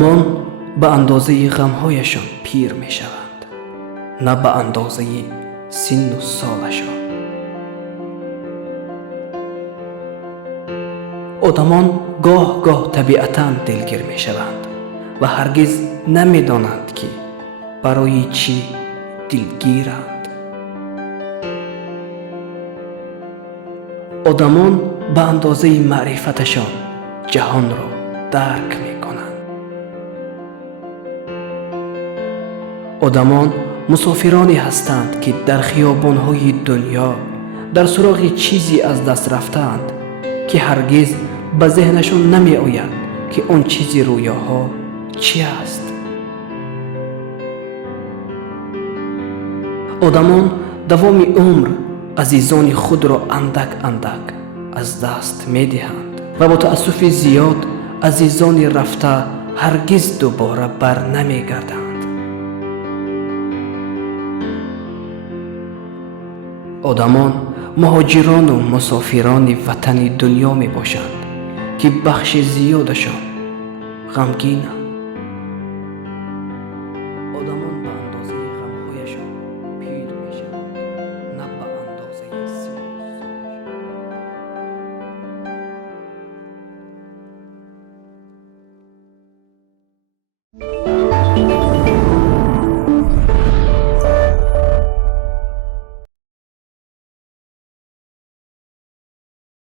آدمان به اندازه غمهایشان پیر می شوند، نه به اندازه سن و سالشان. آدمان گاه گاه طبیعتاً دلگیر می شوند و هرگز نمی دانند که برای چی دلگیرند. آدمان به اندازه معرفتشان جهان را درک می کنند. آدمان مسافرانی هستند که در خیابان‌های دنیا در سراغ چیزی از دست رفتند که هرگز به ذهنشان نمی آید که آن چیزی رویاها چی است. آدمان دوام عمر عزیزان خود را اندک اندک از دست می دهند و با تأسف زیاد عزیزان رفته هرگز دوباره بر نمی گردند. آدمان مهاجران و مسافران وطن دنیا می باشند که بخش زیادشان غمگینند.